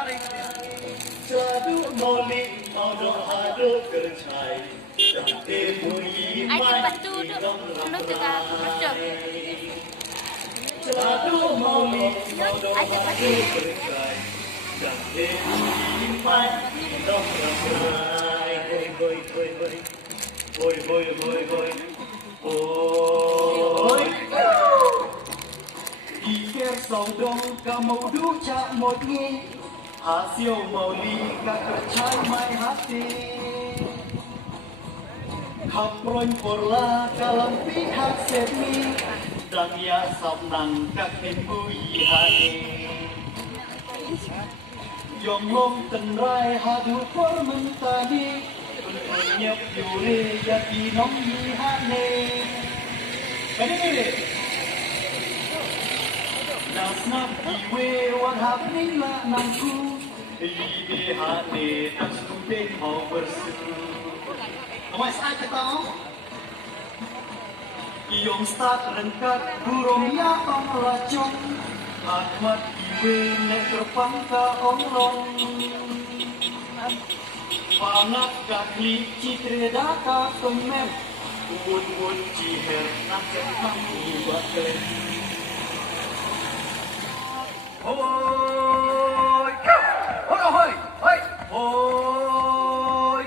Sadu moli audo hado kerchai dante muli mai dong ramai Sadu moli audo hado kerchai dante muli mai dong ramai hoi Iker saudong kamu duca modni hasil mauli kakercai mai hati Kaproin porla kalam pihak semi dan ya sabnang kakin bui hani Yong long tenrai hadu por mentani Penyep yure yati nong yihane Kani Nasnap iwe wan hapning la nangku Libe hane tak sumpah mau bersu Awas aja tau Iyong stak rengkat burung ya pengelacong Ahmad iwe nek terpangka onglong Pangat kakli citre daka kemer Ubun-ubun ciher nak cekang ibat kelem Hoi, hoi, hoi, hoi,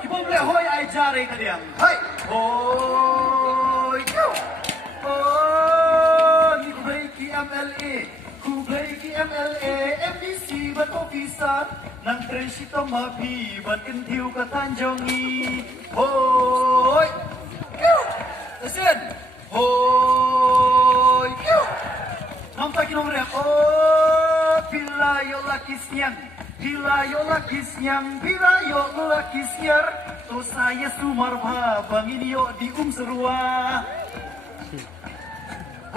ibu boleh hoi ai jari tadi yang, hoi, ni ku baiki MLA, MDC buat officer, nang Tresito mapi buat kentiu ke Tanjongi, hoi, listen, hoi, nampak nomornya, oh, bila yo laki siang, bila yo laki siang, bila yo laki siar, to saya sumar bang ini yo di serua.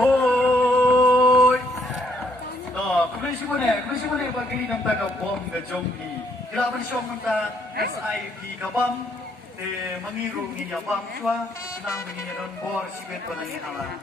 Hoi, kumisi mo na pagkili ng taga-bom na jonghi. Kailangan siya mga SIP kabam, mangirong niya bang siya, nang manginyaron bor, sibet pa nang inala.